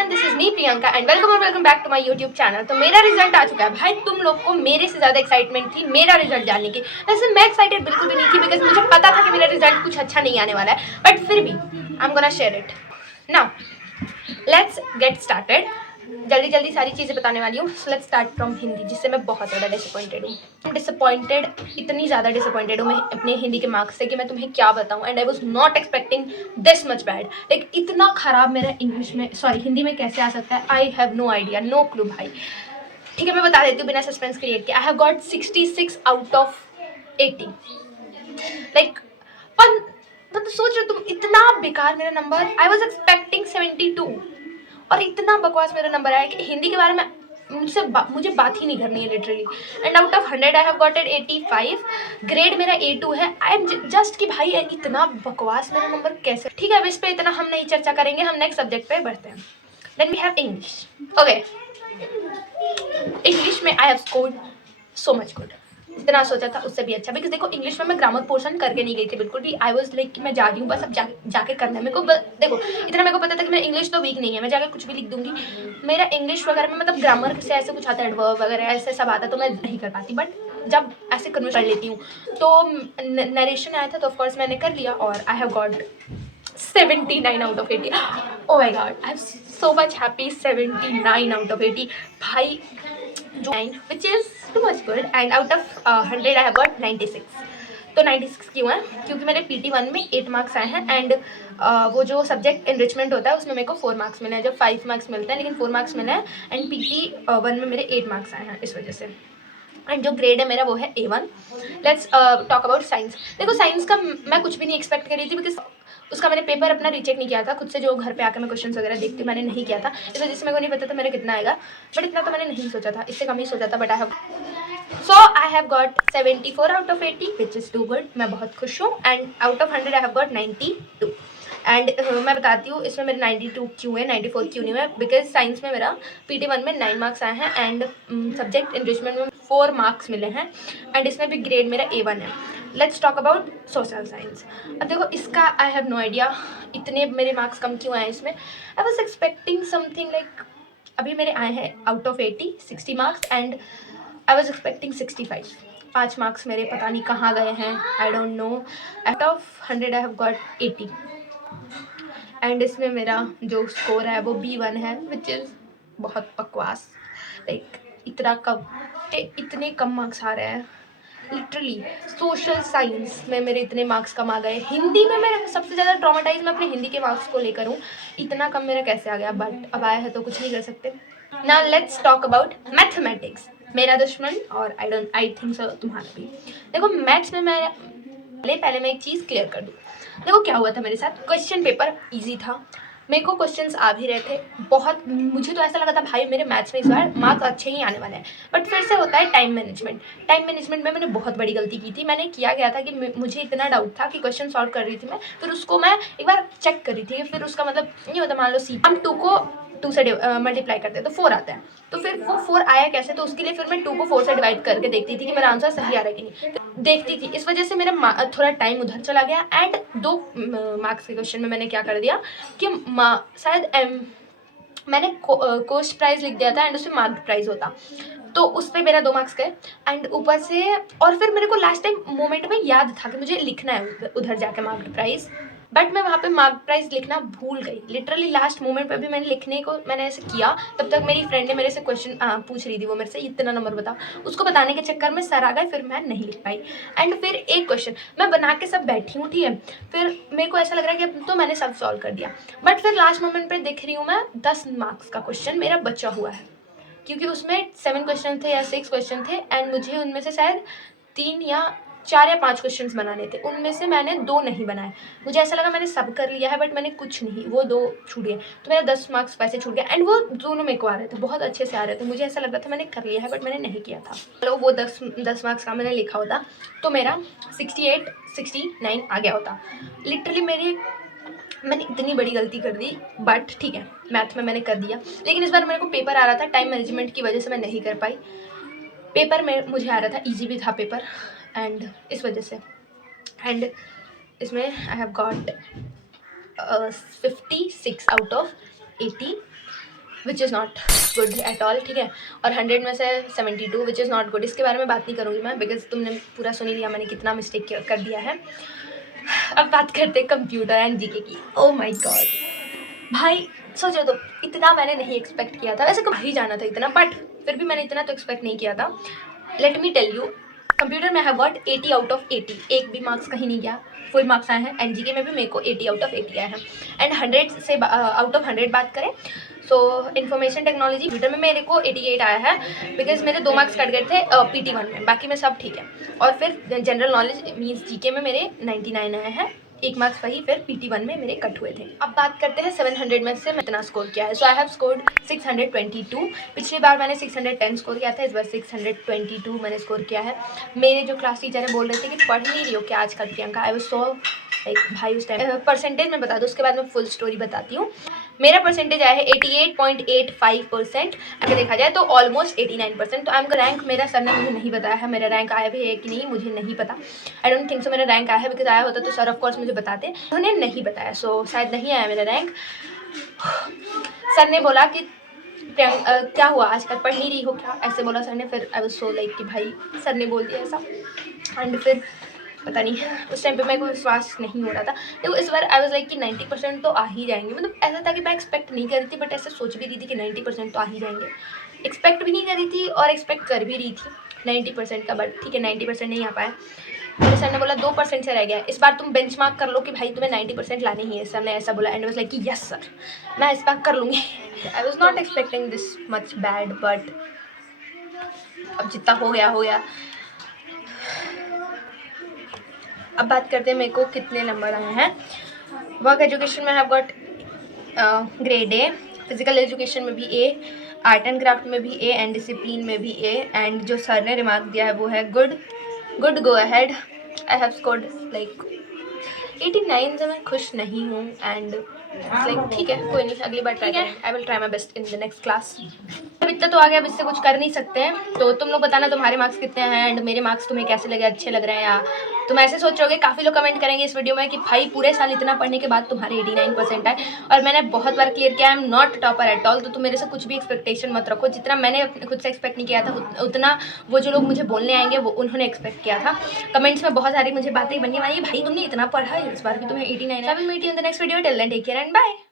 Everyone, this is me Priyanka and welcome back to my YouTube channel. तो मेरा result आ चुका है भाई। तुम लोग को मेरे से ज़्यादा एक्साइटमेंट थी मेरा रिजल्ट जानने की। वैसे मैं एक्साइटेड बिल्कुल भी नहीं थी बिकॉज मुझे पता था कि मेरा रिजल्ट कुछ अच्छा नहीं आने वाला है, बट फिर भी I am gonna share it now. Let's get started. जल्दी जल्दी सारी चीज़ें बताने वाली हूँ। So let's start from Hindi, जिससे मैं बहुत ज़्यादा डिसअपॉइंटेड हूँ। डिसअपॉइंटेड, इतनी ज़्यादा डिसअपॉइंटेड हूँ मैं अपने हिंदी के मार्क्स से कि मैं तुम्हें क्या बताऊँ। And I was not expecting this much bad. Like इतना ख़राब मेरा इंग्लिश में हिंदी में कैसे आ सकता है, I have no idea, no clue भाई। ठीक है, मैं बता देती हूँ बिना सस्पेंस क्रिएट किए। आई have got 66 out of 80। Like पर तो सोच रहे हो तुम, इतना बेकार मेरा नंबर। आई वॉज एक्सपेक्टिंग 72 और इतना बकवास मेरा नंबर आया कि हिंदी के बारे में मुझे बात ही नहीं करनी है literally. And out of 100 I have gotted 85। Grade मेरा A2 है। आई एम जस्ट कि भाई इतना बकवास मेरा नंबर कैसे। ठीक है, अब इस पे इतना हम नहीं चर्चा करेंगे, हम नेक्स्ट सब्जेक्ट पे बढ़ते हैं। Then we have English. Okay, English में I have scored so much good. जितना सोचा था उससे भी अच्छा। बिकॉज देखो, इंग्लिश में मैं ग्रामर पोर्शन करके नहीं गई थी बिल्कुल भी। आई वॉज लाइक कि मैं जा रही हूँ बस, अब जाके करना है मेरे को। देखो, इतना मेरे को पता था कि मेरा इंग्लिश तो वीक नहीं है, मैं जाकर कुछ भी लिख दूंगी। मेरा इंग्लिश वगैरह में मतलब ग्रामर से ऐसे कुछ आता है, एडवर्ब वगैरह ऐसे सब आता तो मैं नहीं कर पाती। बट जब ऐसे कन्वर्ट कर लेती हूँ तो नरेशन आया था तो ऑफकोर्स मैंने कर लिया और I have got 79 out of 80। Oh my god, I am so much happy. 79 out of 80 भाई, जो 9 which is too much good. And out of 100 I have got 96। तो 96 क्यों है? क्योंकि मेरे PT1 में 8 मार्क्स आए हैं। एंड वो जो सब्जेक्ट इनरिचमेंट होता है उसमें मेरे को 4 मार्क्स मिले हैं। जब 5 मार्क्स मिलते हैं लेकिन 4 मार्क्स मिले हैं। एंड PT1 में मेरे 8 मार्क्स आए हैं इस वजह से। एंड जो ग्रेड है मेरा वो है A1। Let's talk about science. देखो, साइंस का मैं कुछ भी नहीं एक्सपेक्ट करी थी बिकॉज उसका मैंने पेपर अपना रीचेक नहीं किया था खुद से। जो घर पे आकर मैं क्वेश्चंस वगैरह देखती हूँ, मैंने नहीं किया था इस वजह से मेरे को नहीं पता था मेरा कितना आएगा। बट इतना तो मैंने नहीं सोचा था, इससे कम ही सोचा था। But I have got 74 out of 80 which is too good. मैं बहुत खुश हूँ। And out of 100 I have got 92। And मैं बताती हूँ इसमें मेरे 92 क्यों है, 94 क्यों नहीं है। बिकॉज साइंस में मेरा PT1 में 9 मार्क्स आए हैं एंड सब्जेक्ट इनरिचमेंट में 4 मार्क्स मिले हैं। एंड इसमें भी ग्रेड मेरा A1 है। Let's talk about social science. अब देखो, इसका आई हैव नो आइडिया इतने मेरे मार्क्स कम क्यों आए इसमें। I was expecting something like, अभी मेरे आए हैं out of 80 60 marks and I was expecting 65। 5 marks मेरे पता नहीं कहाँ गए हैं, I don't know. Out of 100 I have got 80। And इसमें मेरा जो स्कोर है वो B1 है विच इज़ बहुत बकवास। लाइक इतने कम मार्क्स आ रहे हैं लिटरली। सोशल साइंस में मेरे इतने मार्क्स कम आ गए। हिंदी में मैं सबसे ज़्यादा ट्रॉमेटाइज मैं अपने हिंदी के मार्क्स को लेकर हूँ। इतना कम मेरा कैसे आ गया, बट अब आया है तो कुछ नहीं कर सकते। Now let's talk about mathematics, मेरा दुश्मन। और आई थिंक सो तुम्हारा भी। देखो, मैथ्स में मैं पहले मैं एक चीज़ क्लियर कर दूँ। देखो क्या हुआ था मेरे साथ, क्वेश्चन पेपर ईजी था, मेरे को क्वेश्चंस आ भी रहे थे बहुत। मुझे तो ऐसा लगा था भाई मेरे मैथ्स में इस बार मार्क्स अच्छे ही आने वाले हैं। बट फिर से होता है टाइम मैनेजमेंट। टाइम मैनेजमेंट में मैंने बहुत बड़ी गलती की थी। मैंने किया गया था कि मुझे इतना डाउट था कि क्वेश्चन सॉल्व कर रही थी मैं, फिर उसको मैं एक बार चेक कर रही थी। फिर उसका मतलब ये होता, मान लो हम 2 को 2 से मल्टीप्लाई करते हैं तो 4 आता है। तो फिर वो 4 आया कैसे, तो उसके लिए फिर मैं 2 को 4 से डिवाइड करके देखती थी कि मेरा आंसर सही आ रहा है कि नहीं, देखती थी। इस वजह से मेरा थोड़ा टाइम उधर चला गया। एंड 2 मार्क्स के क्वेश्चन में मैंने क्या कर दिया कि शायद मैंने कोस्ट प्राइस लिख दिया था एंड उसमें मार्क्ड प्राइस होता, तो उस पर मेरा 2 मार्क्स गए। एंड ऊपर से और फिर मेरे को लास्ट टाइम मोमेंट में याद था कि मुझे लिखना है उधर जाके मार्क्ड प्राइस, बट मैं वहाँ पे मार्क प्राइस लिखना भूल गई। लिटरली लास्ट मोमेंट पे भी मैंने ऐसे किया, तब तक मेरी फ्रेंड ने मेरे से क्वेश्चन पूछ रही थी, वो मेरे से इतना नंबर बता, उसको बताने के चक्कर में सर आ गए, फिर मैं नहीं लिख पाई। एंड फिर एक क्वेश्चन मैं बना के सब बैठी हूँ, ठीक है, फिर मेरे को ऐसा लग रहा है कि अब तो मैंने सब सॉल्व कर दिया। बट फिर लास्ट मोमेंट पर देख रही हूँ मैं 10 मार्क्स का क्वेश्चन मेरा बचा हुआ है, क्योंकि उसमें 7 क्वेश्चन थे या 6 क्वेश्चन थे। एंड मुझे उनमें से शायद 3 या 4 या 5 क्वेश्चंस बनाने थे, उनमें से मैंने 2 नहीं बनाए। मुझे ऐसा लगा मैंने सब कर लिया है, बट मैंने कुछ नहीं, वो 2 छूट गए, तो मेरा 10 मार्क्स वैसे छूट गया। एंड वो दोनों मेरे को आ रहे थे, बहुत अच्छे से आ रहे थे, मुझे ऐसा लग रहा था मैंने कर लिया है, बट मैंने नहीं किया था। चलो वो 10 मार्क्स का मैंने लिखा होता तो मेरा 68 69 आ गया होता। लिटरली मैंने इतनी बड़ी गलती कर दी, बट ठीक है, मैथ में मैंने कर दिया। लेकिन इस बार मेरे को पेपर आ रहा था, टाइम मैनेजमेंट की वजह से मैं नहीं कर पाई। पेपर में मुझे आ रहा था, ईजी भी था पेपर, एंड इस वजह से। एंड इसमें आई have got 56 out of 80। Which is not good at all, ठीक है। और 100 में से 72 विच इज़ नॉट गुड। इसके बारे में बात नहीं करूँगी मैं, बिकॉज तुमने पूरा सुन ही लिया मैंने कितना मिस्टेक कर दिया है। अब बात करते हैं कंप्यूटर एंड जीके की। ओह माय गॉड भाई, सोचो तो इतना मैंने नहीं एक्सपेक्ट किया था, वैसे कब ही जाना था इतना, बट फिर भी मैंने इतना तो एक्सपेक्ट नहीं किया था। Let me tell you, computer में हैव गॉट 80 आउट ऑफ 80, एक भी मार्क्स कहीं नहीं गया, फुल मार्क्स आए हैं। एंड जीके में भी मेरे को 80 आउट ऑफ 80 आए हैं। एंड 100 से आउट ऑफ 100 बात करें सो इन्फॉर्मेशन टेक्नोलॉजी कंप्यूटर में मेरे को 88 आया है, बिकॉज मेरे 2 मार्क्स कट गए थे PT1 में, बाकी में सब ठीक है। और फिर जनरल नॉलेज मीन्स जीके में मेरे 99 आए हैं, 1 मार्क्स वही फिर PT1 में मेरे कट हुए थे। अब बात करते हैं 700 में से मैं इतना स्कोर किया है। सो आई हैव स्कोर्ड 622। पिछली बार मैंने 610 स्कोर किया था, इस बार 622 मैंने स्कोर किया है। मेरे जो क्लास टीचर है बोल रहे थे कि पढ़ नहीं रही हो क्या आजकल Priyanka. I was so like भाई उस टाइम परसेंटेज मैं बता दूँ, उसके बाद मैं फुल स्टोरी बताती हूँ। मेरा परसेंटेज आया है 88.85%, अगर देखा जाए तो ऑलमोस्ट 89%। तो आई एम रैंक मेरा सर ने मुझे नहीं बताया है, मेरा रैंक आया भी है कि नहीं मुझे नहीं पता। आई डोंट थिंक सो मेरा रैंक आया है, बिकॉज आया होता तो सर ऑफ कोर्स मुझे बताते, उन्होंने नहीं बताया। सो शायद नहीं आया मेरा रैंक। सर ने बोला कि क्या हुआ आजकल पढ़ नहीं रही हो क्या, ऐसे बोला सर ने। फिर आई वाज सो लाइक कि भाई सर ने बोल दिया ऐसा। एंड फिर पता नहीं उस टाइम पे मेरे को विश्वास नहीं हो रहा था। देखो इस बार आई वाज लाइक कि 90% तो आ ही जाएंगे। मतलब ऐसा था कि मैं एक्सपेक्ट नहीं कर रही थी, बट ऐसे सोच भी रही थी कि 90% तो आ ही जाएंगे। एक्सपेक्ट भी नहीं कर रही थी और एक्सपेक्ट कर भी रही थी 90% का, बट ठीक है 90% नहीं आ पाए। मेरे सर ने बोला 2% से रह गया, इस बार तुम बेंचमार्क कर लो कि भाई तुम्हें 90% लानी ही है। सर ने ऐसा बोला एंड वाज लाइक कि यस सर मैं इस बार कर लूँगी। I was not expecting this much bad, but अब जितना हो गया हो गया। अब बात करते हैं मेरे को कितने नंबर आए हैं। वर्क एजुकेशन में have got grade A, physical education में भी A, आर्ट एंड क्राफ्ट में भी A एंड डिसिप्लिन में भी A। एंड जो सर ने रिमार्क दिया है वो है good go ahead. I have scored like 89 से मैं खुश नहीं हूँ। एंड लाइक ठीक है कोई नहीं, अगली बार ट्राई करेंगे। I will try my best in the next class. अब इतना तो आ गया, अब इससे कुछ कर नहीं सकते हैं। तो तुम लोग बताना तुम्हारे मार्क्स कितने हैं एंड मेरे मार्क्स तुम्हें कैसे लगे, अच्छे लग रहे हैं या तुम ऐसे सोच रहोगे। काफ़ी लोग कमेंट करेंगे इस वीडियो में कि भाई पूरे साल इतना पढ़ने के बाद तुम्हारे 89% आए। और मैंने बहुत बार क्लियर किया I am not topper at all. तो तुम मेरे से कुछ भी एक्सपेक्टेशन मत रखो, जितना मैंने खुद से एक्सपेक्ट नहीं किया था उतना वो जो लोग मुझे बोलने आएंगे वो उन्होंने एक्सपेक्ट किया था। कमेंट्स में बहुत सारी मुझे बातें बनने वाली, भाई तुमने इतना पढ़ा है इस बार भी तुम्हें 89 है। I will meet you in the next video, till then take care and bye.